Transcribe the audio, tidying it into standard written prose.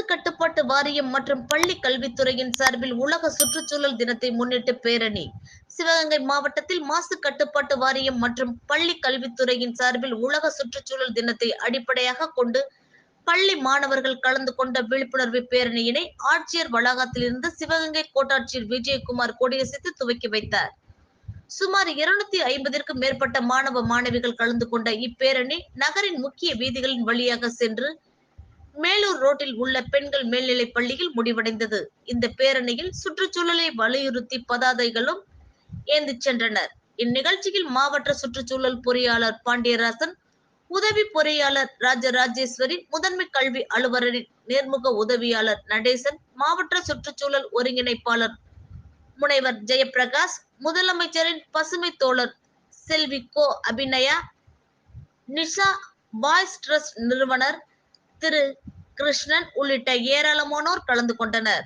மாசு கட்டுப்பாட்டு வாரியம் மற்றும் பள்ளி கல்வித்துறையின் சார்பில் உலக சுற்றுச்சூழல் தினத்தை முன்னிட்டு பேரணி. சிவகங்கை மாவட்டத்தில் மாசு கட்டுப்பாட்டு வாரியம் மற்றும் பள்ளி கல்வித்துறையின் சார்பில் உலக சுற்றுச்சூழல் தினத்தை அடிப்படையாக கொண்டு பள்ளி மாணவர்கள் கலந்து கொண்ட விழிப்புணர்வு பேரணியினை ஆட்சியர் வளாகத்திலிருந்து சிவகங்கை கோட்டாட்சியர் விஜயகுமார் கொடியசைத்து துவக்கி வைத்தார். சுமார் 250க்கும் மேற்பட்ட மாணவ மாணவிகள் கலந்து கொண்ட இப்பேரணி நகரின் முக்கிய வீதிகளின் வழியாக சென்று மேலூர் ரோட்டில் உள்ள பெண்கள் மேல்நிலைப் பள்ளியில் முடிவடைந்தது. இந்த பேரணியில் சுற்றுச்சூழலை வலியுறுத்தி பதாதைகளும் ஏந்தி சென்றனர். இந்நிகழ்ச்சியில் மாவட்ட சுற்றுச்சூழல் பொறியாளர் பாண்டியராசன், உதவி பொறியாளர் ராஜராஜேஸ்வரி, முதன்மை கல்வி அலுவலரின் நேர்முக உதவியாளர் நடேசன், மாவட்ட சுற்றுச்சூழல் ஒருங்கிணைப்பாளர் முனைவர் ஜெயபிரகாஷ், முதலமைச்சரின் பசுமை தோழர் செல்வி கோ அபிநயா, நிஷா பாய்ஸ் ட்ரஸ்ட் நிறுவனர் திரு கிருஷ்ணன் உள்ளிட்ட ஏராளமானோர் கலந்து கொண்டனர்.